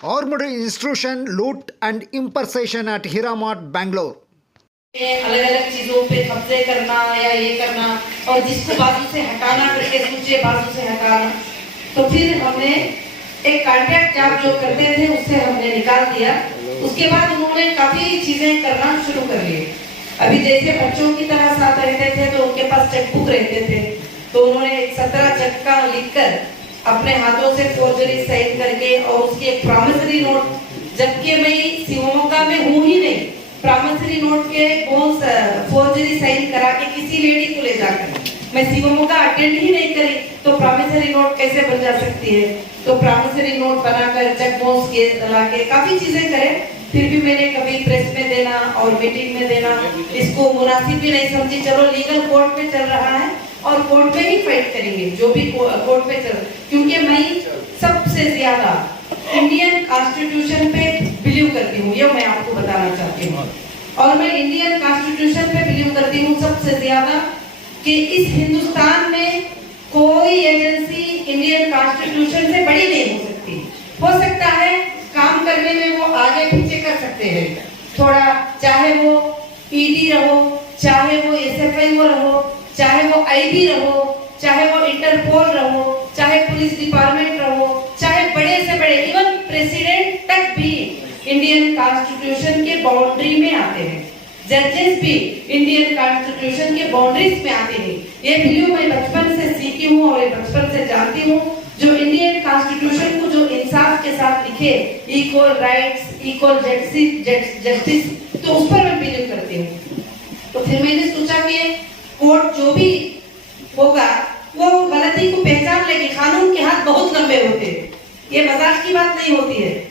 Armed institution loot and impersonation at Hiramart, Bangalore. अलग अलग चीजों पे कब्जे करना या ये करना और जिसको बाजू से हटाना करके दूसरे बाजू से हटाना। तो फिर हमने एक कॉन्ट्रैक्ट जॉब जो करते थे उससे हमने निकाल दिया। उसके बाद उन्होंने काफी चीजें करना शुरू कर ली। अभी जैसे बच्चों की तरह साथ रहते थे तो उनके पास चेकबुक रहते थे, तो उन्होंने 17 चेक का लिखकर अपने हाथों से फोर्जरी साइन करके और उसकी एक प्रॉमिसरी नोट, जबकि मैं शिवमोगा में हूँ ही नहीं, प्रॉमिसरी नोट के फोर्जरी साइन करा के किसी लेडी को ले जाकर मैं शिवमोगा अटेंड ही नहीं करी तो प्रॉमिसरी नोट कैसे बन जा सकती है। तो प्रॉमिसरी नोट बनाकर चेक बाउंस के लगा के काफी चीजें करे, फिर भी मैंने कभी प्रेस में देना और मीटिंग में देना इसको मुनासिब भी नहीं समझी। चलो लीगल कोर्ट में चल रहा है और कोर्ट में ही फाइट करेंगे जो भी कोर्ट में चल, क्योंकि मैं सबसे ज्यादा इंडियन कॉन्स्टिट्यूशन पे बिलीव करती हूँ, ये मैं आपको बताना चाहती हूँ। और मैं इंडियन कॉन्स्टिट्यूशन पे बिलीव करती हूँ सबसे ज्यादा कि इस हिंदुस्तान में कोई एजेंसी इंडियन कॉन्स्टिट्यूशन से बड़ी नहीं हो सकती। हो सकता है काम करने में वो आगे पीछे कर सकते हैं थोड़ा, चाहे वो ईडी रहो, चाहे वो एसएफआई रहो, चाहे वो आईबी रहो, चाहे वो इंटरपोल रहो, चाहे पुलिस डिपार्टमेंट रहो, चाहे बड़े से बड़े इवन प्रेसिडेंट तक भी इंडियन कॉन्स्टिट्यूशन के बाउंड्री में आते हैं। जजेस भी इंडियन कॉन्स्टिट्यूशन के बाउंड्रीज में आते हैं। ये बिलीव मैं बचपन से सीखी हूँ और बचपन से जानती हूँ। जो इंडियन कॉन्स्टिट्यूशन को जो इंसाफ के साथ लिखे, इक्वल राइट्स, इक्वल जस्टिस, तो उस पर मैं बिलीव करती हूँ। तो फिर मैंने सोचा कि कोर्ट जो भी होगा वो गलती को पहचान लेगी। कानून के हाथ बहुत लंबे होते हैं, ये मजाक की बात नहीं होती है।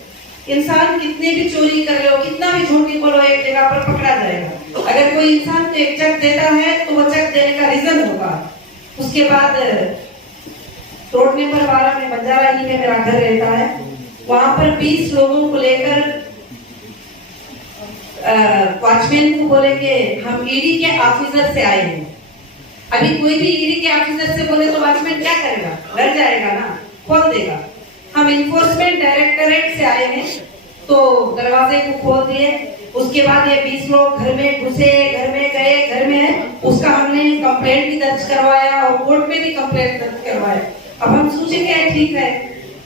इंसान कितने भी चोरी कर रहे हो, कितना भी झूठी बोलो, एक जगह पर पकड़ा जाएगा। अगर कोई इंसान को एक चेक देता है तो वो चेक देने का रीजन होगा। उसके बाद रोड नंबर 12 में बंजारा ही में मेरा घर रहता है, वहां पर 20 लोगों को लेकर वॉचमैन को बोले कि हम ईडी के ऑफिसर से आए हैं। अभी कोई भी ईडी के ऑफिसर से बोले तो वॉचमैन क्या करेगा, डर जाएगा ना, खोल देगा। हम इन्फोर्समेंट डायरेक्टरेट से आए हैं, तो दरवाजे को खोल दिए। उसके बाद ये 20 लोग घर में घुसे, घर में गए, घर में उसका हमने कंप्लेंट भी दर्ज करवाया और कोर्ट में भी कंप्लेंट दर्ज करवाया। अब हम सोचे क्या ठीक है,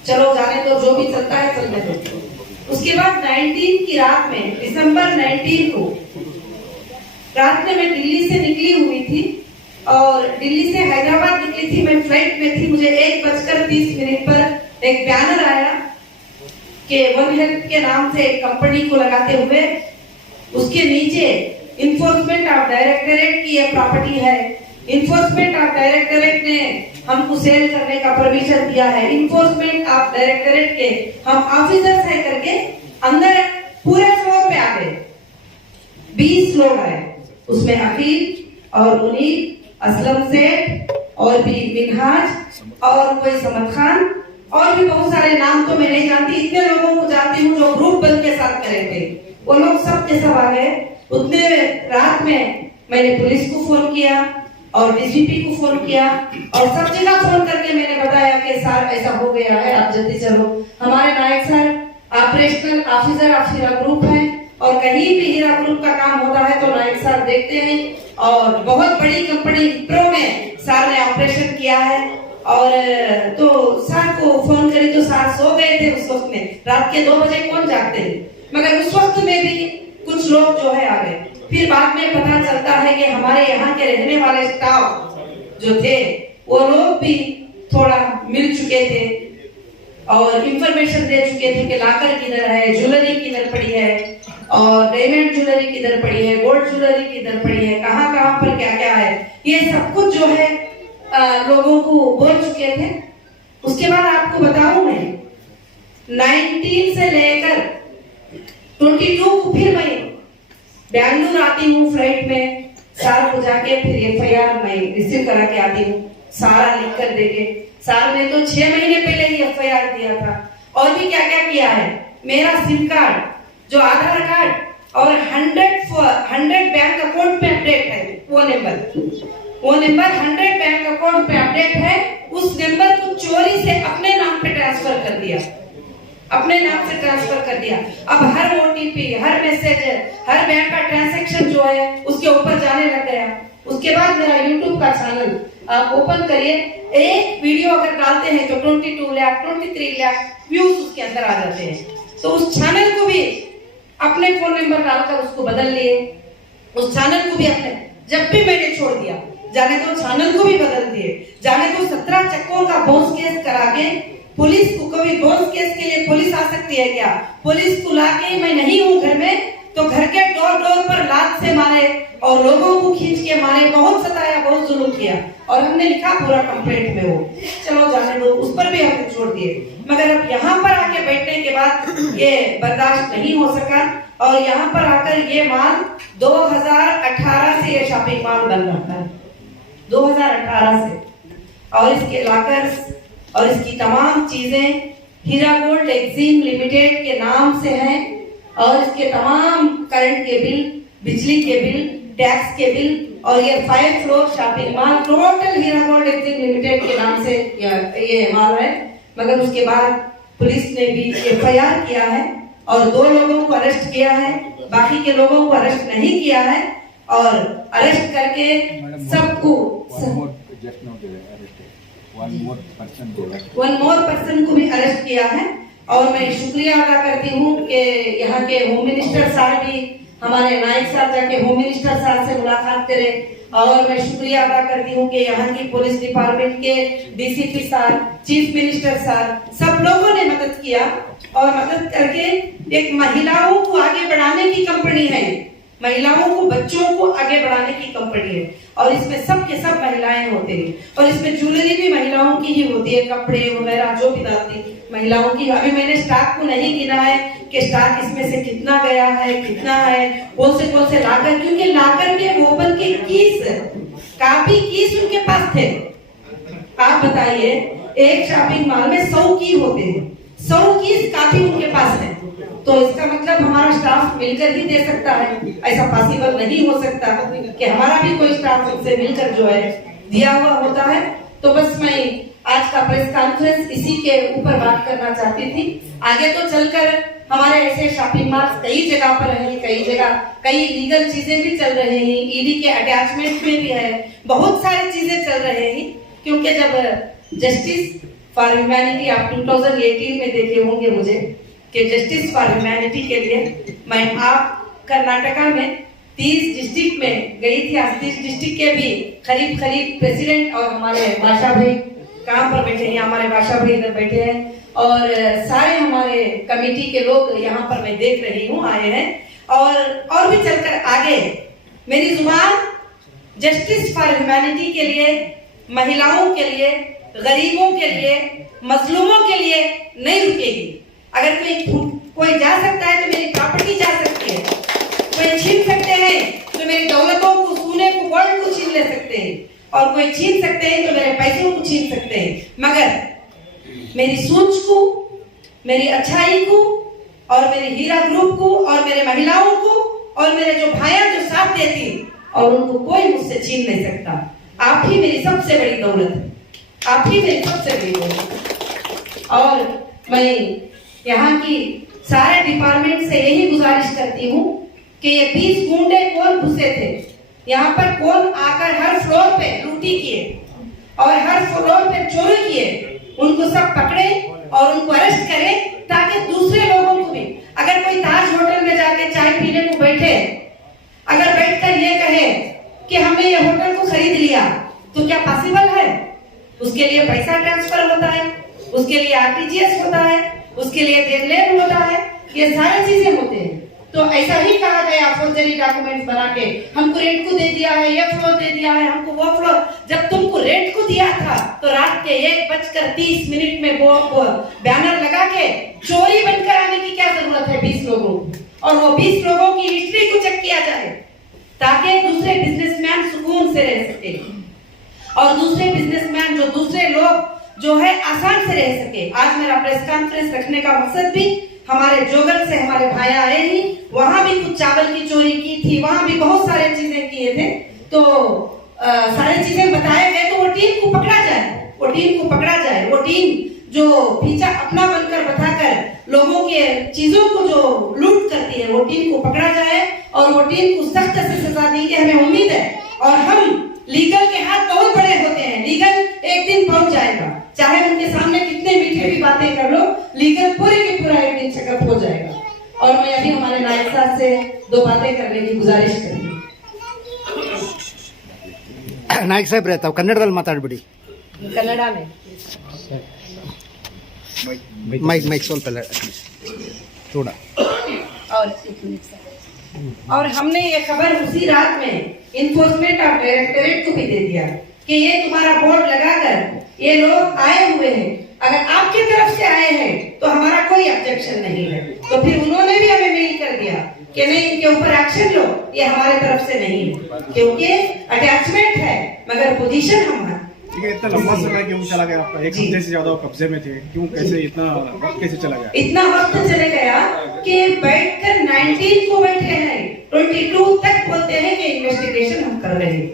चलो जाने दो, जो भी चलता है चलने दो। उसके बाद 19 की रात में, दिसंबर 19 को रात में मैं दिल्ली से निकली हुई थी और दिल्ली से हैदराबाद निकली थी। मैं फ्लाइट में थी, मुझे 1:30 पर एक बैनर आया कि वन हेल्थ के नाम से एक कंपनी को लगाते हुए उसके नीचे इन्फोर्समेंट ऑफ डायरेक्टरेट की ये प्रॉपर्टी है, इन्फोर्समेंट ऑफ डायरेक्टरेट ने हमको सेल करने का परमिशन दिया है, इन्फोर्समेंट ऑफ डायरेक्टरेट के हम ऑफिसर्स है करके अंदर पूरे फ्लोर पे आ गए। 20 लोग आए, उसमें अकील और मुनीर, असलम सेठ और भी मिनहाज और कोई समद खान और भी बहुत सारे नाम तो मैं नहीं जानती। इतने लोगों को जानती हूँ जो ग्रुप बन के साथ करे थे, वो लोग सब के सब आ गए। उतने रात में मैंने पुलिस को फोन किया और डीजीपी को फोन किया और सब जगह फोन करके मैंने बताया कि सर ऐसा हो गया है, आप जल्दी चलो। हमारे Nayak sir operational officer of Heera group है और कहीं भी हीरा ग्रुप का काम होता है तो नायक सर देखते हैं और बहुत बड़ी कंपनी विप्रो में सर ने ऑपरेशन किया है। और तो सर को फोन करे तो सर सो गए थे उस वक्त में, रात के 2 बजे कौन जागते हैं, मगर उस वक्त में भी कुछ लोग जो है आ गए। फिर बाद में पता चलता है कि हमारे यहाँ के रहने वाले स्टाफ जो थे वो लोग भी थोड़ा मिल चुके थे और इंफॉर्मेशन दे चुके थे कि लाकर किधर है, ज्वेलरी किधर पड़ी है और डायमंड ज्वेलरी किधर पड़ी है, गोल्ड ज्वेलरी किधर पड़ी है, कहाँ कहाँ पर क्या क्या है, ये सब कुछ जो है लोगों को बोल चुके थे। उसके बाद आपको बताऊं मैं 19 से लेकर 22 को फिर मैं बैंगलोर आती हूँ फ्लाइट में, सार को जाके फिर एफआईआर मैं रिसीव करा के आती हूँ, सारा लिख कर देके। सार ने तो 6 महीने पहले ही एफआईआर दिया था। और भी क्या क्या किया है, मेरा सिम कार्ड, जो आधार कार्ड और 100 बैंक अकाउंट पे अपडेट है, वो नंबर 100 बैंक अकाउंट पे अपडेट है, उस नंबर को चोरी से अपने नाम पे ट्रांसफर कर दिया। अपने नाम से ट्रांसफर कर दिया। अब हर ओटीपी, हर मैसेज, हर बैंक का ट्रांजैक्शन जो है उसके ऊपर जाने लग गया। उसके बाद मेरा यूट्यूब का चैनल आप ओपन करिए, एक वीडियो अगर डालते हैं तो 22 लाख 23 लाख व्यूज उसके अंदर आ जाते हैं। तो उस चैनल को भी अपने फोन नंबर डालकर उसको बदल लिए, उस चैनल को भी अपने, जब भी मैंने छोड़ दिया, जाने तो चैनल को भी बदल दिए, जाने तो 17 चक्कों का बॉस केस करा के पुलिस को, कभी बॉस केस के लिए पुलिस आ सकती है क्या? पुलिस को लाके मैं नहीं हूँ घर में तो घर के डोर पर लात से मारे और लोगों को खींच के मारे, बहुत सताया, बहुत जुल्म किया। और हमने लिखा पूरा कंप्लेंट में, वो चलो जाने दो, उस पर भी हमने छोड़ दिए। मगर अब यहाँ पर आके बैठने के बाद ये बर्दाश्त नहीं हो सका और यहाँ पर आकर ये माल 2018 से ये शॉपिंग मॉल बन रहा है, 2018 से। और इसके लॉकर्स और इसकी तमाम चीजें हीरा गोल्ड एक्सिम लिमिटेड के नाम से हैं और इसके तमाम करंट के बिल, बिजली के बिल, टैक्स के बिल और ये 5 फ्लोर शॉपिंग मॉल टोटल हीरा गोल्ड एक्सिम लिमिटेड के नाम से ये माल है। मगर उसके बाद पुलिस ने भी एफआईआर किया है और 2 लोगों को अरेस्ट किया है, बाकी के लोगों को अरेस्ट नहीं किया है। और अरेस्ट करके सबको वन मोर पर्सन को भी अरेस्ट किया है। और मैं शुक्रिया अदा करती हूँ कि यहाँ के होम मिनिस्टर साहब भी, हमारे नायक साहब जाके होम मिनिस्टर साहब से मुलाकात करें। और मैं शुक्रिया अदा करती हूँ कि यहाँ की पुलिस डिपार्टमेंट के डीसीपी साहब, चीफ मिनिस्टर साहब, सब लोगों ने मदद किया और मदद करके एक महिलाओं को आगे बढ़ाने की कंपनी है, महिलाओं को, बच्चों को आगे बढ़ाने की कंपनी है। और इसमें सब के सब महिलाएं होते हैं और इसमें ज्वेलरी भी महिलाओं की ही होती है, कपड़े वगैरह जो भी डालती महिलाओं की। अभी मैंने स्टॉक को नहीं गिना है कि स्टॉक इसमें से कितना गया है, कितना है, कौन से लाकर, क्योंकि लाकर के ओपन के कीस, काफी कीस उनके पास थे। आप बताइए, एक शॉपिंग मॉल में 100 की होते हैं, 100 कीस काफी उनके पास है। तो इसका मतलब हमारा स्टाफ मिलकर ही दे सकता है, ऐसा पॉसिबल नहीं हो सकता कि हमारा भी कोई स्टाफ उनसे मिलकर जो है दिया हुआ होता है। तो बस मैं आज का प्रेस कॉन्फ्रेंस इसी के ऊपर बात करना चाहती थी। आगे तो चलकर हमारे ऐसे शॉपिंग मॉल कई जगह पर हैं, कई जगह कई लीगल चीजें भी चल रहे हैं, ईडी के अटैचमेंट में भी है, बहुत सारी चीजें चल रहे हैं। क्योंकि जब जस्टिस फॉर ह्यूमैनिटी आप 2018 में देखे होंगे मुझे कि जस्टिस फॉर ह्यूमैनिटी के लिए मैं आप कर्नाटका में 30 डिस्ट्रिक्ट में गई थी। 30 डिस्ट्रिक्ट के भी करीब प्रेसिडेंट और हमारे बादशाह भाई कहाँ पर बैठे हैं, हमारे बादशाह भाई इधर बैठे हैं और सारे हमारे कमेटी के लोग यहाँ पर मैं देख रही हूँ आए हैं। और भी चलकर आगे मेरी जुबान जस्टिस फॉर ह्यूमैनिटी के लिए, महिलाओं के लिए, गरीबों के लिए, मजलूमों के लिए नहीं रुकेगी। अगर कोई जा सकता है तो मेरी प्रॉपर्टी जा सकती है, कोई छीन सकते हैं तो मेरी दौलतों को, सोने को, गोल्ड को छीन ले सकते हैं, और कोई छीन सकते हैं तो मेरे पैसों को छीन सकते हैं। मगर मेरी सोच को, मेरी अच्छाई को और मेरे हीरा ग्रुप को और मेरे महिलाओं को और मेरे जो भाइयां जो साथ देती, और उनको कोई मुझसे छीन नहीं सकता। आप ही मेरी सबसे बड़ी दौलत है, आप ही मेरी सबसे बड़ी दौलत। और मैं यहाँ की सारे डिपार्टमेंट से यही गुजारिश करती हूँ कि ये 20 गुंडे कौन घुसे थे यहाँ पर, कौन आकर हर फ्लोर पे लूटी किए और हर फ्लोर पे चोरी किए, उनको सब पकड़े और उनको अरेस्ट करें, ताकि दूसरे लोगों को भी, अगर कोई ताज होटल में जाके चाय पीने को बैठे, अगर बैठकर ये कहे कि हमने ये होटल को खरीद लिया, तो क्या पॉसिबल है? उसके लिए पैसा ट्रांसफर होता है, उसके लिए आरटीजीएस होता है, उसके लिए देन होता है, ये सारी चीजें होते हैं। तो ऐसा ही कहा गया, फौजदारी डॉक्यूमेंट्स बना के हमको रेंट को दे दिया है, ये फ्लोर दे दिया है, हमको वो फ्लोर। जब तुमको रेंट को दिया था तो रात के 1:30 में वो बैनर लगा के चोरी बंद कराने की क्या जरूरत है 20 लोगों, और वो 20 लोगों की हिस्ट्री को चेक किया जाए ताकि दूसरे बिजनेसमैन सुकून से रह सके और दूसरे बिजनेसमैन जो दूसरे लोग जो है आसान से रह सके। आज मेरा प्रेस कॉन्फ्रेंस रखने का मकसद भी हमारे जोगल से हमारे भाई आए ही, वहां भी कुछ चावल की चोरी की थी, वहां भी बहुत सारे चीजें किए थे। तो सारी चीजें बताए गए तो वो टीम को पकड़ा जाए, वो टीम को पकड़ा जाए। वो टीम जो पीछा अपना बनकर बताकर लोगों के चीजों को जो लूट करती है, वो टीम को पकड़ा जाए और वो टीम को सख्त से सजा दी कि हमें उम्मीद है। और हम लीगल के हाथ बहुत बड़े होते हैं, लीगल एक दिन पहुंच जाएगा, चाहे उनके सामने कितने मीठे भी बातें कर लो, लीगल पूरे के पूरा एक दिन चेकअप हो जाएगा। और मैं अभी हमारे नायक साहब से 2 बातें करने की गुजारिश करूंगी। ನಾಯಕ್ ಸಾಹೇಬ್ರೆ ತಾವು ಕನ್ನಡದಲ್ಲಿ ಮಾತಾಡ್ಬಿಡಿ. कन्नड़ा में ಮೈಕ್ ಸ್ವಲ್ಪ थोड़ा. और हमने ये खबर उसी रात में इन्फोर्समेंट ऑफ डायरेक्टरेट को भी दे दिया कि ये तुम्हारा बोर्ड लगाकर ये लोग आए हुए हैं, अगर आपकी तरफ से आए हैं तो हमारा कोई ऑब्जेक्शन नहीं है। तो फिर उन्होंने भी हमें मेल कर दिया कि नहीं, इनके ऊपर एक्शन लो, ये हमारे तरफ से नहीं है, क्योंकि अटैचमेंट है मगर पोजीशन हमारा। ठीक है, इतना लंबा समय क्यों चला गया आपका? 1 हफ्ते से ज्यादा कब्जे में थे, क्यों, कैसे, इतना वक्त कैसे चला गया? इतना वक्त चले गया कि बैठकर 19 को बैठे हैं, 22 तक बोलते हैं कि इन्वेस्टिगेशन हम कर रहे हैं,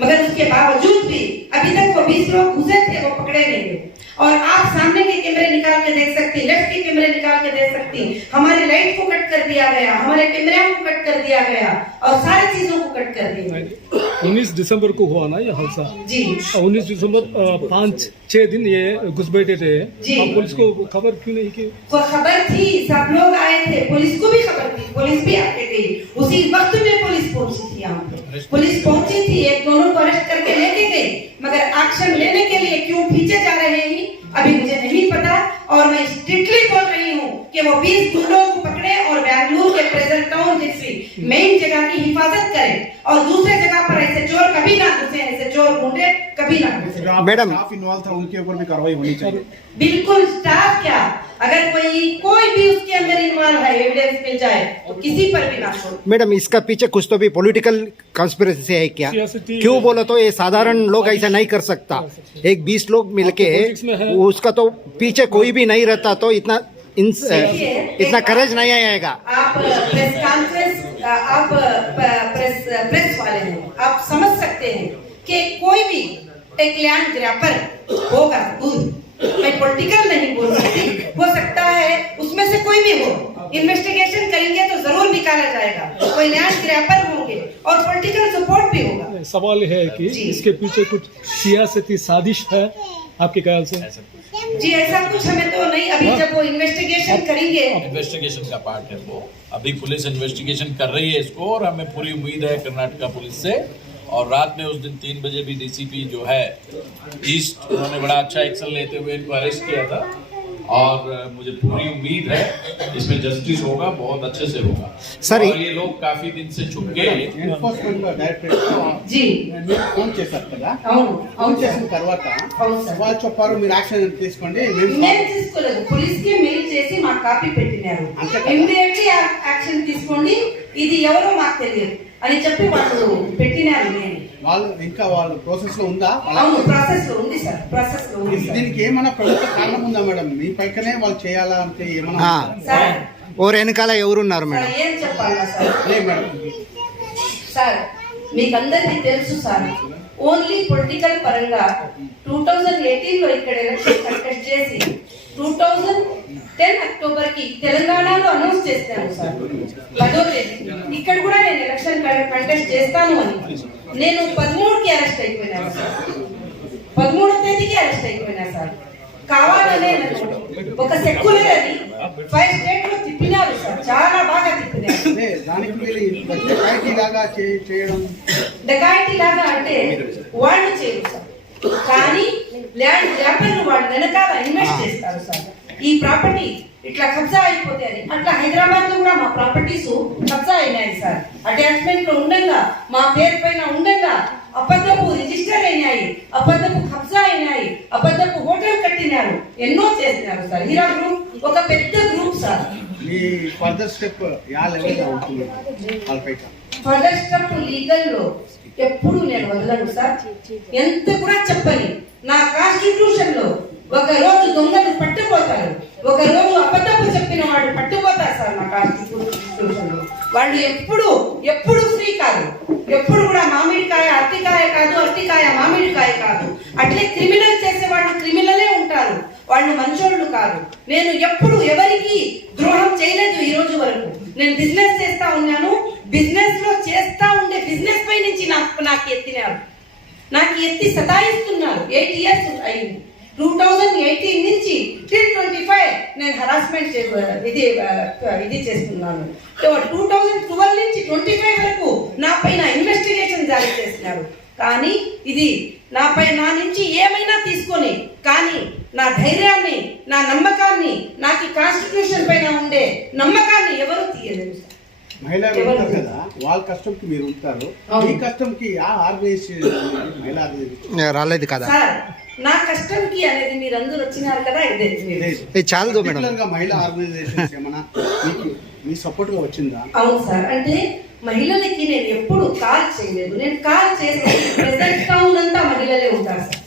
मगर उसके बावजूद भी अभी तक वो 20 लोग घुसे थे, वो पकड़े नहीं गए। और आप सामने के कैमरे निकाल के देख सकती, लेफ्ट के कैमरे निकाल के देख सकती, हमारे लाइट को कट कर दिया गया, हमारे कैमरे को कट कर दिया गया और सारी चीजों को कट कर दिया गया। 19 दिसंबर को हुआ ना ये हादसा? जी 19 दिसंबर 5-6 दिन ये घुस बैठे थे। जी। आप पुलिस को खबर क्यों नहीं की? वो खबर थी, सब लोग आए थे, पुलिस को भी खबर थी, पुलिस भी आके गई, उसी वक्त में पुलिस पहुंची थी यहाँ पे, पुलिस पहुंची थी, एक दोनों को अरेस्ट करके लेके गई, मगर एक्शन लेने के लिए क्यों पीछे जा रहे हैं अभी मुझे नहीं पता। और मैं स्ट्रिक्टली बोल रही हूँ कि वो 20 गुंडों को पकड़े और बेंगलुरु के प्रेजेंट टाउन जैसी मेन जगह की हिफाजत करें और दूसरे जगह पर ऐसे चोर कभी ना घुसे, ऐसे चोर गुंडे कभी ना घुसे। मैडम, स्टाफ इन्वॉल्व था, उनके ऊपर भी कार्रवाई होनी चाहिए। बिल्कुल, स्टाफ क्या, अगर कोई भी उसके अंदर इन्वॉल्व है, एविडेंस मिल जाए तो किसी पर भी ना छोड़ो। मैडम, इसका पीछे कुछ तो भी पॉलिटिकल कॉन्स्पिरेसी है क्या? सियासती- क्यों बोलो तो ये साधारण लोग ऐसा नहीं कर सकता। एक 20 लोग मिलके पॉलिटिक्स में है। उसका तो पीछे कोई भी नहीं रहता तो इतना इतना करेज नहीं आएगा। आप प्रेस कॉन्फ्रेंस, आप प्रेस वाले हैं, आप समझ सकते हैं कि कोई भी एक लैंड ग्रैपर होगा दूर, मैं पॉलिटिकल नहीं बोल सकती, हो सकता है उसमें से कोई भी हो, इन्वेस्टिगेशन करेंगे तो जरूर निकाला जाएगा, कोई लैंड ग्रैपर होंगे और पॉलिटिकल सपोर्ट भी होगा। सवाल है कि जी। इसके पीछे कुछ सियासती साजिश है आपके ख्याल से? जी ऐसा कुछ हमें तो नहीं, अभी जब वो इन्वेस्टिगेशन करेंगे, इन्वेस्टिगेशन का पार्ट है वो, अभी पुलिस इन्वेस्टिगेशन कर रही है इसको और हमें पूरी उम्मीद है कर्नाटका पुलिस से। और रात में उस दिन 3 बजे भी डीसीपी जो है ईस्ट, उन्होंने बड़ा अच्छा एक्शन लेते हुए इनको अरेस्ट किया था और मुझे पूरी उम्मीद है इसमें जस्टिस होगा, बहुत अच्छे से होगा। सर, और ये लोग काफी दिन से छुप के ఎన్ఫోర్స్మెంట్ డైరెక్టరేట్ जी మీరు ఫోన్ చేశారు కదా, అవును ఫోన్ చేసిన తర్వాత అవును సార్, వాళ్ళు చెప్పారు మీరు యాక్షన్ తీసుకోండి, మేము నేను తీసుకోలేదు, పోలీస్ కి మెయిల్ చేసి మాకు కాపీ పెట్టినారు, అంతే కదా. ఇమ్మీడియట్లీ యాక్షన్ తీసుకోండి, ఇది ఎవరో మాకు తెలియదు అని చెప్పి వాళ్ళు పెట్టినారు. నేను వాళ్ళు ఇంకా వాళ్ళ ప్రాసెస్ లో ఉందా? అవును, ప్రాసెస్ లో ఉంది సార్, ప్రాసెస్ లో ఉంది సార్. దీనికి ఏమైనా ప్రభుత్వ కారణం ఉందా మేడం? మీ పైకనే వాళ్ళు చేయాలా అంటే ఏమైనా ఆ. సార్ ఓ వెనకాల ఎవరున్నారు సార్, మేడం? ఏం చెప్పాలా సార్? లే మేడం, సార్ మీకందరికీ తెలుసు సార్, ఓన్లీ పొలిటికల్ పరంగా 2018 లో ఇక్కడ ఎలక్షన్ కంటెస్ట్ చేసి 2010 అక్టోబర్ కి తెలంగాణలో అనౌన్స్ చేస్తాను సార్, 10వ తేదీ ఇక్కడ కూడా నేను ఎలక్షన్ కంటెస్ట్ చేస్తాను అని. నేను 13కి అరెస్ట్ అయిపోయినాను సార్, 13వ తేదీకి అరెస్ట్ అయిపోయినా సార్. కావాలనే నన్ను ఒక సెక్యులర్ అని 5 స్టేట్ లో తిప్పినారు సార్, చాలా బాగా తిప్పినారు. అదే దానికి వీళ్ళు డకాయిటీ లాగా చేయడం, డకాయిటీ లాగా అంటే వాళ్ళు చేయరు సార్, కానీ ల్యాండ్ వ్యాపారులు వాళ్ళు వెనకాల ఇన్వెస్ట్ చేస్తారు సార్. ఈ ప్రాపర్టీ ఇట్లా కబ్జా అయిపోతే అని, అట్లా హైదరాబాద్ లో కూడా మా ప్రాపర్టీస్ కబ్జా అయినాయి సార్. అటాచ్మెంట్ లో ఉండగా, మా పేరు పైన ఉండగా అబద్ధపు రిజిస్టర్ అయినాయి, అబద్ధపు కబ్జా అయినాయి, అబద్ధపు హోటల్ కట్టినారు, ఎన్నో చేసినారు సార్. హీరా గ్రూప్ ఒక పెద్ద గ్రూప్ సార్. ఈ ఫర్దర్ స్టెప్ యా లెవెల్ అవుతుంది వాళ్ళపై? ఫర్దర్ స్టెప్ లీగల్ లో ఎప్పుడు నేను వదలను సార్, ఎంత కూడా చెప్పని. నా కాన్స్టిట్యూషన్ లో ఒక రోజు దొంగలు పట్టుపోతారు, ఒక రోజు అబద్ధపు చెప్పిన వాడు పట్టుపోతారు సార్. నా కాన్స్టిట్యూషన్ లో వాళ్ళు ఎప్పుడు ఫ్రీ కాదు, ఎప్పుడు కూడా మామిడికాయ అరటికాయ కాదు, అరటికాయ మామిడికాయ కాదు. అట్లే క్రిమినల్ చేసే వాళ్ళు క్రిమినలే ఉంటారు, వాళ్ళు మంచోళ్ళు కాదు. నేను ఎప్పుడు ఎవరికి ద్రోహం చేయలేదు ఈ రోజు వరకు. నేను బిజినెస్ చేస్తా ఉన్నాను. బిజినెస్ లో చేస్తా ఉండే బిజినెస్ పై నుంచి నాకు ఎత్తినారు, నాకు ఎత్తి సతాయిస్తున్నారు. 8 years అయింది. 2018 నుంచి till 25 నేను హరాస్మెంట్ ఇది చేస్తున్నాను. 2012 నుంచి 25 వరకు నా పైన ఇన్వెస్టిగేషన్ జారీ చేస్తున్నారు. కానీ ఇది నా నుంచి ఏమైనా తీసుకొని, కానీ నా ధైర్యాన్ని, నా నమ్మకాన్ని, నాకు కాన్స్టిట్యూషన్ పైన ఉండే నమ్మకాన్ని ఎవరు తీయలేరు. మహిళలు ఉంటారు కదా, వాళ్ళ కష్టంకి మీరు ఉంటారు, ఈ కష్టంకి ఆ ఆర్గనైజేషన్ మహిళా రాలేదు కదా సార్. నా కష్టంకి అనేది మీరు అందరూ వచ్చినారు కదా, ఇదే చాలు మేడం. మహిళా ఆర్గనైజేషన్ ఏమన్నా మీ సపోర్ట్ గా వచ్చిందా? అవును సార్. అంటే మహిళలకి నేను ఎప్పుడు కాల్ చేయలేదు. నేను కాల్ చేస్తే ప్రెజెంట్ టౌన్ అంతా మహిళలే ఉంటారు సార్.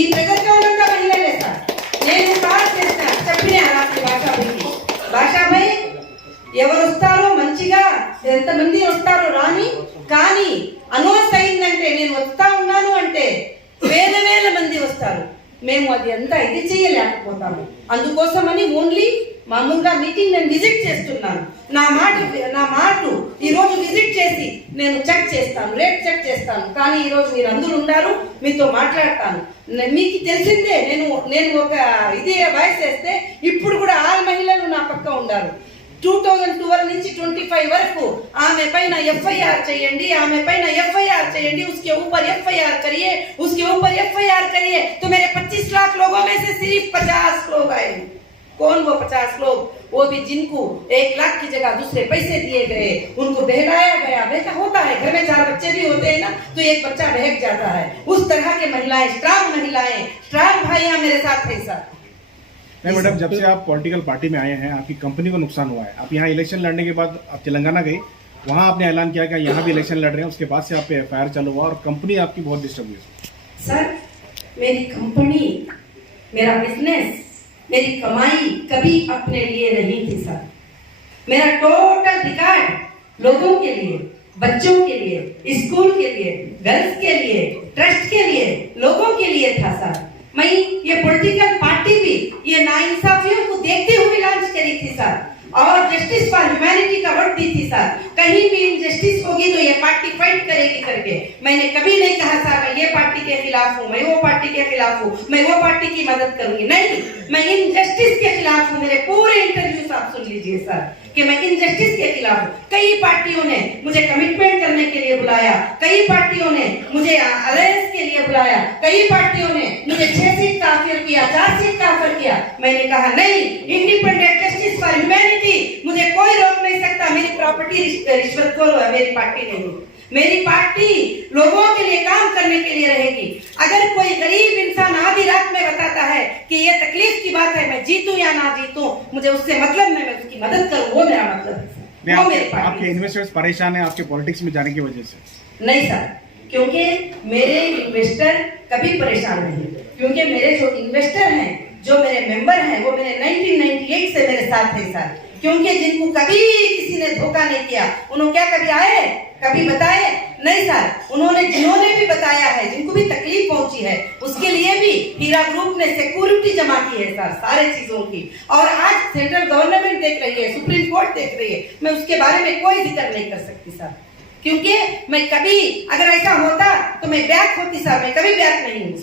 ఈ ప్రెజెంట్ టౌన్ అంతా మహిళలే సార్. నేను కాల్ చేసిన చెప్పిన రాత్రి భాషాభాయ్ ఎవరు వస్తారో మంచిగా, ఎంతమంది వస్తారో రాని, కానీ అనౌన్స్ అయిందంటే నేను వస్తా ఉన్నాను అంటే వేల మంది వస్తారు. మేము అది అంతా ఇది చేయలేకపోతాము. అందుకోసమని ఓన్లీ మామూలుగా మీటింగ్ నేను విజిట్ చేస్తున్నాను. నా మాట ఈ రోజు విజిట్ చేసి నేను చెక్ చేస్తాను, రేట్ చెక్ చేస్తాను. కానీ ఈ రోజు మీరు అందరూ ఉన్నారు, మీతో మాట్లాడతాను. మీకు తెలిసిందే, నేను ఒక ఇది వాయిస్ వేస్తే ఇప్పుడు కూడా ఆల్ మహిళలు నా పక్క ఉన్నారు. 2012 నుంచి 25 వరకు आमे पैना FIR చేయండి, आमे पैना FIR చేయండి, उसके ऊपर FIR करिए, उसके ऊपर FIR करिए. तो मेरे 25 लाख लोगों में से सिर्फ 50 लोग आए. कौन वो 50 लोग? वो भी जिनको 1 लाख की जगह दूसरे पैसे दिए गए, उनको बहलाया गया. बेटा होता है, घर में 4 बच्चे भी होते हैं ना, तो एक बच्चा बहक जाता है. उस तरह के महिलाएं, स्ट्रांग भाइयां मेरे साथ है सर. नहीं मैडम, जब से आप पॉलिटिकल पार्टी में आए हैं आपकी कंपनी को नुकसान हुआ है. आप यहाँ इलेक्शन लड़ने के बाद आप तेलंगाना गए, वहाँ आपने ऐलान किया कि यहाँ भी इलेक्शन लड़ रहे हैं, उसके बाद से आप पे FIR चालू हुआ और कंपनी आपकी बहुत डिस्टर्ब हुई. सर मेरी कंपनी, मेरा बिजनेस, मेरी कमाई कभी अपने लिए नहीं थी सर. मेरा टोटल रिकॉर्ड लोगों के लिए, बच्चों के लिए, स्कूल के लिए, गर्ल्स के लिए, ट्रस्ट के लिए, लोगों के लिए था सर. मैं ये पॉलिटिकल पार्टी भी ये नाइंसाफियों को देखते हुए लॉन्च करी थी सर, और जस्टिस फॉर ह्यूमैनिटी का वर्ड दी थी सर. कहीं भी इनजस्टिस होगी तो ये पार्टी फाइट करेगी करके. मैंने कभी नहीं कहा सर मैं ये पार्टी के खिलाफ हूँ, मैं वो पार्टी के खिलाफ हूँ, मैं वो पार्टी की मदद करूंगी. नहीं, मैं इनजस्टिस के खिलाफ हूँ. मेरे पूरे इंटरव्यूज आप सुन लीजिए सर कि मैं इनजस्टिस के खिलाफ हूँ. कई पार्टियों ने मुझे कमिटमेंट करने के लिए बुलाया, कई पार्टियों ने मुझे अलायंस के लिए बुलाया, कई पार्टियों ने मुझे 6 सीट का ऑफर किया, 4 सीट का ऑफर किया. मैंने कहा नहीं, इंडिपेंडेंट जस्टिस फॉर ह्यूमैनिटी, मुझे कोई रोक नहीं सकता. मेरी प्रॉपर्टी रिश्वतखोर है, मेरी पार्टी नहीं. मेरी पार्टी लोगों के लिए काम करने के लिए रहेगी. अगर कोई गरीब इंसान आधी रात में बताता है कि ये तकलीफ की बात है, मैं जीतूं या ना जीतूं, मुझे उससे मतलब नहीं, मैं उसकी मदद करूं, वो मेरा मतलब है. वो मेरी पार्टी. आपके इन्वेस्टर्स परेशान है आपके पॉलिटिक्स में जाने की वजह से? नहीं सर, क्योंकि मेरे इन्वेस्टर कभी परेशान नहीं, क्योंकि मेरे जो इन्वेस्टर हैं, जो मेरे मेंबर हैं, वो मेरे 1998 से मेरे साथ है सर. क्योंकि जिनको कभी किसी ने धोखा नहीं किया, उन्होंने क्या कभी आए, कभी बताए? नहीं सर. जिन्होंने भी बताया है, जिनको भी तकलीफ पहुंची है, उसके लिए भी हीरा ग्रुप ने सिक्योरिटी जमा की है सर, सारे चीजों की. और आज सेंट्रल गवर्नमेंट देख रही है, सुप्रीम कोर्ट देख रही है. मैं उसके बारे में कोई जिक्र नहीं कर सकती सर, क्योंकि मैं कभी, अगर ऐसा होता तो मैं बैक होती सर. मैं कभी बैक नहीं हूँ.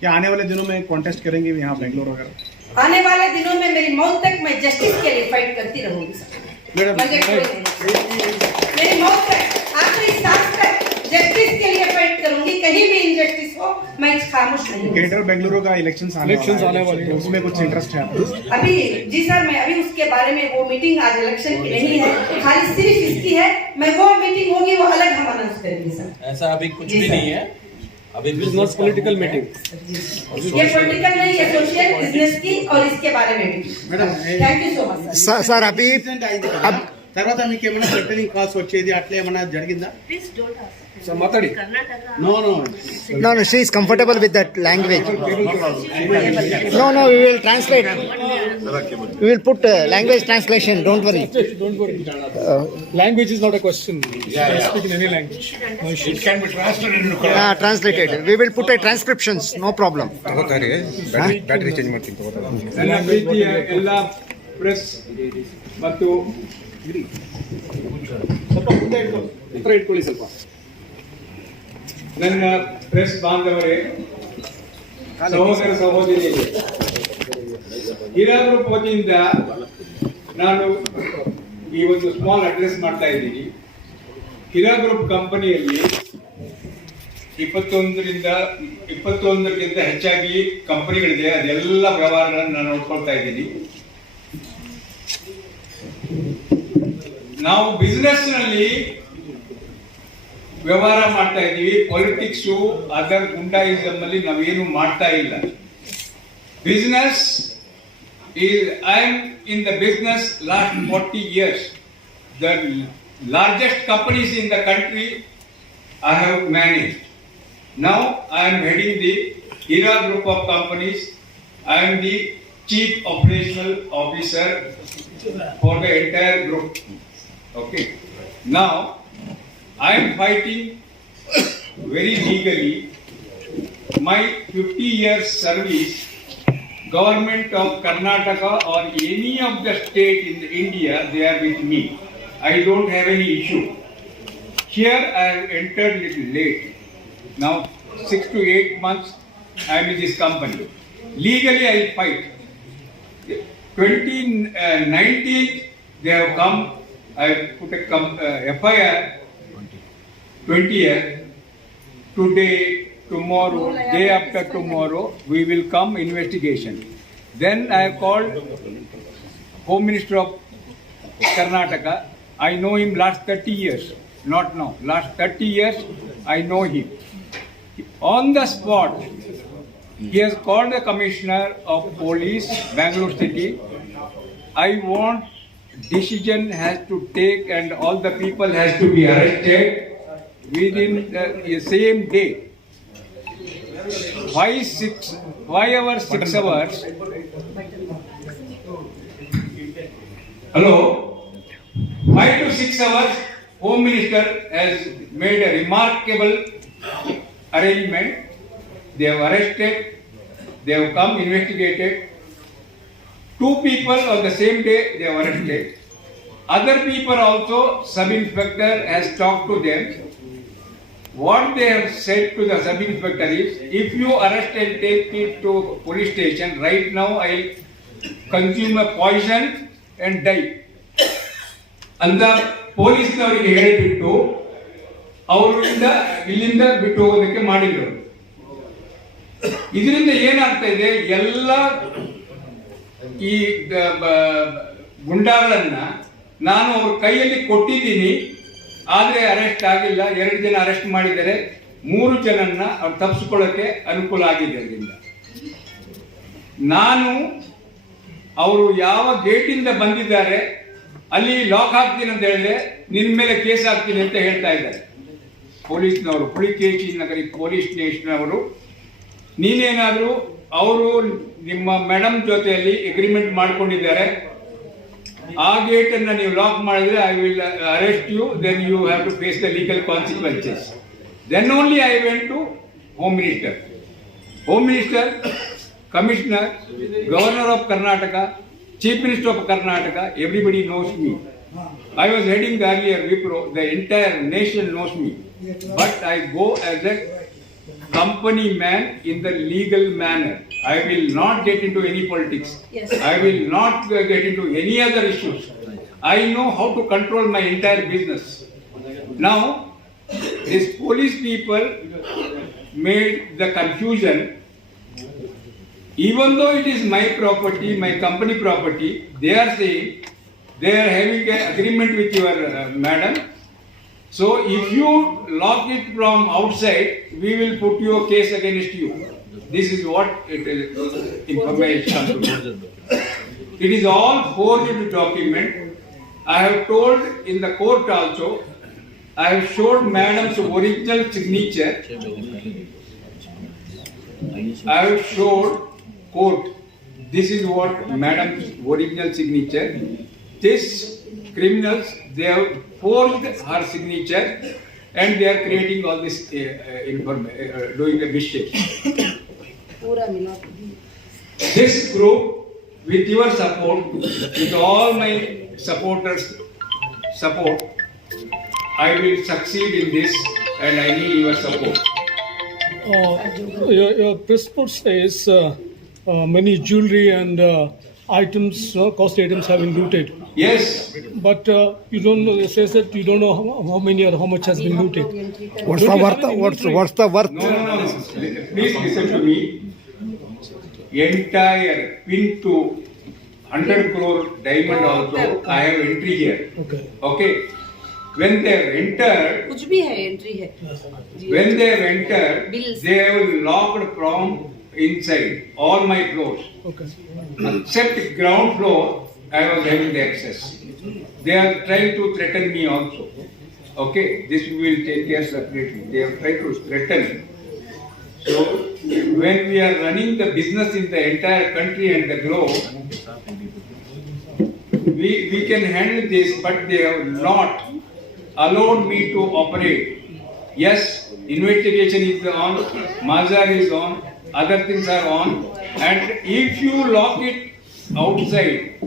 क्या आने वाले दिनों में कॉन्टेस्ट करेंगे यहाँ बेंगलोर वगैरह? आने वाले दिनों में मेरी मौत तक मैं जस्टिस के लिए फाइट करती रहूंगी सर. मुझे कोई नहीं, मेरी मौत तक, आखिरी सांस तक जस्टिस के लिए फाइट करूंगी. कहीं भी इनजस्टिस हो मैं खामोश नहीं हूं. ग्रेटर बेंगलुरु का इलेक्शन आने वाले हैं, उसमें कुछ इंटरेस्ट है आपको? अभी जी सर, मैं अभी उसके बारे में, वो मीटिंग आज इलेक्शन की नहीं है, खाली सिर्फ इसकी है. मैं वो मीटिंग होगी वो अलग हम अनाउंस करेंगे सर. ऐसा अभी कुछ भी नहीं है, अभी बिजनेस पॉलिटिकल मीटिंग. ये पॉलिटिकल नहीं, ये सोशल बिजनेस की, और इसके बारे में भी. Madam thank you so much sir. Sir అభి తర్వాత మీకు ఏమైనా రిటర్నింగ్ కాల్స్ వచ్చేది అట్లా ఏమైనా జరిగిందా? Please don't ask. No, she is comfortable with that language. No, we will translate. We will put language translation. Don't worry. Don't worry. Language is not a question. You speak in any language. No issues. Translated. We will put a transcriptions. No problem. Battery change ಮಾಡ್ತೀನಿ ನನ್ನ ಪ್ರೀತಿಯ ಎಲ್ಲ press ಮತ್ತು ಇಟ್ಕೊಳ್ಳಿ ಸ್ವಲ್ಪ. ನನ್ನ press ಬಾಂಧವರೇ, ಸಹೋದರ ಸಹೋದರಿಯರೇ, ಹಿರಾ ಗ್ರೂಪ್ ವತಿಯಿಂದ ನಾನು ಈ ಒಂದು ಸ್ಮಾಲ್ ಅಡ್ರೆಸ್ ಮಾಡ್ತಾ ಇದ್ದೀನಿ. ಹಿರಾ ಗ್ರೂಪ್ ಕಂಪನಿಯಲ್ಲಿ 21ಕ್ಕಿಂತ ಹೆಚ್ಚಾಗಿ ಕಂಪನಿಗಳಿದೆ. ಅದೆಲ್ಲ ವ್ಯವಹಾರಗಳನ್ನು ನಾನು ನೋಡ್ಕೊಳ್ತಾ ಇದ್ದೀನಿ. ನಾವು ಬಿಸ್ನೆಸ್ ನಲ್ಲಿ ವ್ಯವಹಾರ ಮಾಡ್ತಾ ಇದ್ದೀವಿ. ಪೊಲಿಟಿಕ್ಸ್ ಅದರ್ ಗುಂಡಾಯಿಸಮ್ ಅಲ್ಲಿ ನಾವೇನು ಮಾಡ್ತಾ ಇಲ್ಲ. Business I am in the business last 40 years. The largest companies in the country I have managed. Now I am heading the Hira group of companies. I am the chief operational officer for the entire group. Okay. Now I am fighting very legally. My 50 years service, government of Karnataka or any of the state in India, they are with me. I don't have any issue. Here I have entered little late. Now 6 to 8 months I am in this company. Legally I fight. 2019 they have come. I put a FIR 20th. Today, tomorrow, day after tomorrow, we will come investigation. Then I have called Home Minister of Karnataka. I know him last 30 years. Not now. Last 30 years, I know him. On the spot, he has called the Commissioner of Police, Bangalore City. I want decision has to take and all the people has to be arrested within the same day. 5 hours, 6 hours. Hello? 5 to 6 hours, Home Minister has made a remarkable arrangement. They have arrested, they have come, investigated. 2 people on the same day they have arrested. Other people also, sub-inspector has talked to them. What they have said to the sub-inspector is, if you arrest and take it to police station, right now I consume a poison and die. And the ಪೊಲೀಸ್ನವರಿಗೆ ಹೇಳಿಬಿಟ್ಟು ಅವರಿಂದ ಇಲ್ಲಿಂದ ಬಿಟ್ಟು ಹೋಗೋದಕ್ಕೆ ಮಾಡಿದ್ರು. ಇದರಿಂದ ಏನಾಗ್ತಾ ಇದೆ, ಎಲ್ಲ ಈ ಗುಂಡಾಗಳನ್ನ ನಾನು ಅವ್ರ ಕೈಯಲ್ಲಿ ಕೊಟ್ಟಿದ್ದೀನಿ, ಆದ್ರೆ ಅರೆಸ್ಟ್ ಆಗಿಲ್ಲ. 2 ಜನ ಅರೆಸ್ಟ್ ಮಾಡಿದ್ದಾರೆ, 3 ಜನನ್ನ ಅವ್ರು ತಪ್ಪಿಸ್ಕೊಳ್ಳೋಕೆ ಅನುಕೂಲ ಆಗಿದೆ. ಅದರಿಂದ ನಾನು ಅವರು ಯಾವ ಗೇಟಿಂದ ಬಂದಿದ್ದಾರೆ ಅಲ್ಲಿ ಲಾಕ್ ಹಾಕ್ತೀನಿ ಅಂತ ಹೇಳಿದ್ರೆ ನಿನ್ ಮೇಲೆ ಕೇಸ್ ಹಾಕ್ತೀನಿ ಅಂತ ಹೇಳ್ತಾ ಇದ್ದಾರೆ ಪೊಲೀಸ್ನವರು. ಪುಳಿಕೇಶಿ ನಗರಿ ಪೊಲೀಸ್ ಸ್ಟೇಷನ್ ಅವರು, ನೀನೇನಾದ್ರೂ ಅವರು ನಿಮ್ಮ ಮೇಡಮ್ ಜೊತೆಯಲ್ಲಿ ಅಗ್ರಿಮೆಂಟ್ ಮಾಡ್ಕೊಂಡಿದ್ದಾರೆ, ಆ ಗೇಟ್ ಅನ್ನ ನೀವು ಲಾಕ್ ಮಾಡಿದ್ರೆ I will arrest you, then you have to face the legal consequences. Then only I went to home minister. Home minister, commissioner, governor of Karnataka, Chief Minister of Karnataka, everybody knows me. I was heading the earlier Wipro, the entire nation knows me. But I go as a company man in the legal manner. I will not get into any politics. Yes. I will not get into any other issues. I know how to control my entire business. Now, these police people made the confusion. Even though it is my property, my company property, they are saying they are having an agreement with your madam. So if you lock it from outside, we will put your case against you. This is what it is, information. It is all forged document. I have told in the court also, I have showed madam's original signature. I have showed court. This is what madam's original signature. This criminals, they have forged her signature and they are creating all this doing a mistake. पूरा मिला This group, with your support, with all my supporters' support, I will succeed in this and I need your support. Your press report says many jewelry and items, costly items have been looted. Yes, But you don't know, it says that you don't know how many or how much has been looted. What's the worth? What's the worth? no. Please listen to me. Entire pin to 100 crore diamond also, I have entry here. Okay. Okay. When they have entered, कुछ भी है entry है when they have entered, Bills. they have locked from inside all my floors. Okay. Except ground floor, I was having the access. They are trying to threaten me also. Okay, this we will take care separately. They have tried to threaten. So, when we are running the business in the entire country and the globe, we can handle this, but they have not allowed me to operate. Yes, investigation is on, Mazar is on, other things are on, and if you lock it outside,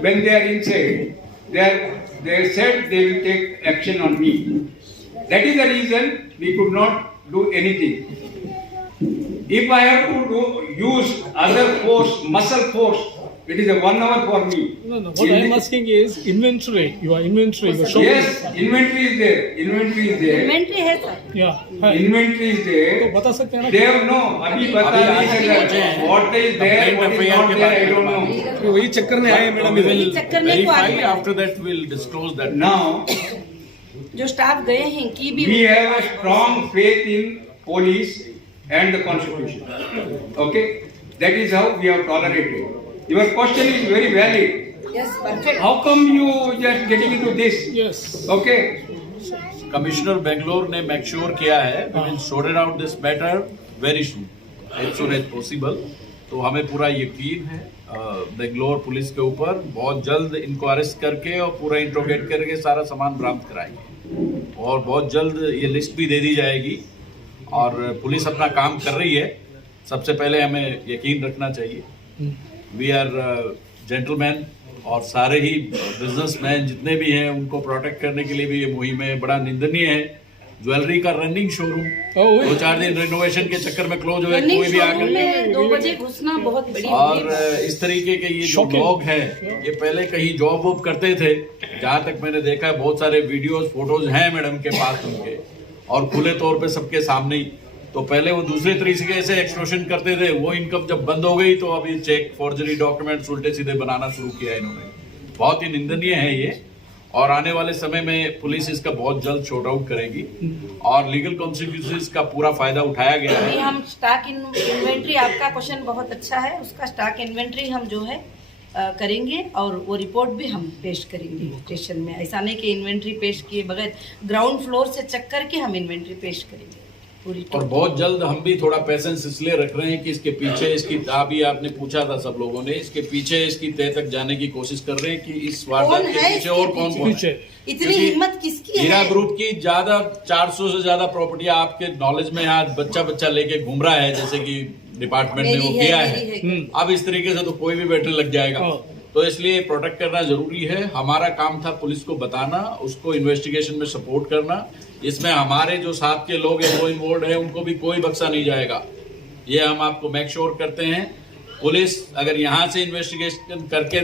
when they are inside, they said they will take action on me. That is the reason we could not do anything. If I have to use other force, muscle force, it is a 1 hour for me. No. What I am asking is inventory. Your inventory. Your shop. Yes, inventory is there. Inventory is there. Inventory है sir Yeah. Hi. Inventory is तो there. बता सकते हैं ना? They have no. अभी बता नहीं सकता. What is there, what is not there, I don't know. वही चक्कर में आए मैडम. We will चक्कर में को verify, आगे after that we'll disclose that. Now, जो स्टाफ गए हैं की भी we have a strong faith in police and the constitution. Okay, that is how we have tolerated. Your question is very valid. Yes perfect How come you just getting into this? Yes. Okay, commissioner Bangalore ने make sure किया है we will sort it out this matter very soon as soon as possible. तो हमें पूरा यकीन है Bangalore police के ऊपर बहुत जल्द इनको अरेस्ट करके और पूरा इंट्रोगेट करके सारा सामान बरामद कराएंगे और बहुत जल्द ये लिस्ट भी दे दी जाएगी. और पुलिस अपना काम कर रही है. सबसे पहले हमें यकीन रखना चाहिए. वी आर जेंटलमैन और सारे ही बिजनेसमैन जितने भी हैं उनको प्रोटेक्ट करने के लिए भी ये मुहिम है. बड़ा निंदनीय है ज्वेलरी का रनिंग शोरूम 2-4 दिन रिनोवेशन के चक्कर में क्लोज हुए. कोई भी आकर में 2 बजे घुसना बहुत बड़ी और इस तरीके के ये जो लोग हैं ये पहले कहीं जॉब वॉब करते थे. जहाँ तक मैंने देखा है बहुत सारे वीडियोस फोटोज हैं मैडम के पास उनके और खुले तौर पे सबके सामने ही. तो पहले वो दूसरे तरीके से एक्सटॉर्शन करते थे. वो इनकम जब बंद हो गई तो अभी चेक फॉर्जरी डॉक्यूमेंट्स उल्टे सीधे बनाना शुरू किया इन्होंने. बहुत ही निंदनीय है ये और आने वाले समय में पुलिस इसका बहुत जल्द शॉर्ट आउट करेगी और लीगल कॉन्सिक्वेंसेस का पूरा फायदा उठाया गया अभी है. हम स्टॉक इन्वेंट्री आपका क्वेश्चन बहुत अच्छा है. उसका स्टॉक इन्वेंट्री हम जो है करेंगे और वो रिपोर्ट भी हम पेश करेंगे स्टेशन में. ऐसा नहीं कि इन्वेंट्री पेश किए बगैर ग्राउंड फ्लोर से चेक करके हम इन्वेंट्री पेश करेंगे पूरी. और बहुत जल्द हम भी थोड़ा पेशेंस इसलिए रख रहे हैं कि इसके पीछे इसकी अभी आपने पूछा था सब लोगों ने इसके पीछे इसकी तह तक जाने की कोशिश कर रहे हैं कि इस वारदात के पीछे और कौन कौन है. इतनी हिम्मत किसकी हीरा है? ग्रुप की ज्यादा 400 से ज्यादा प्रॉपर्टियां आपके नॉलेज में आज बच्चा लेके घूम रहा है जैसे कि डिपार्टमेंट ने वो मेरी है, किया मेरी है. अब इस तरीके से तो कोई भी बैटरी लग जाएगा. तो इसलिए प्रोटेक्ट करना जरूरी है. हमारा काम था पुलिस को बताना उसको इन्वेस्टिगेशन में सपोर्ट करना. इसमें हमारे जो साथ के लोग हैं वो इन्वॉल्व है उनको भी कोई बख्शा नहीं जाएगा. ये हम आपको मेक श्योर करते हैं. पुलिस अगर यहाँ से इन्वेस्टिगेशन करके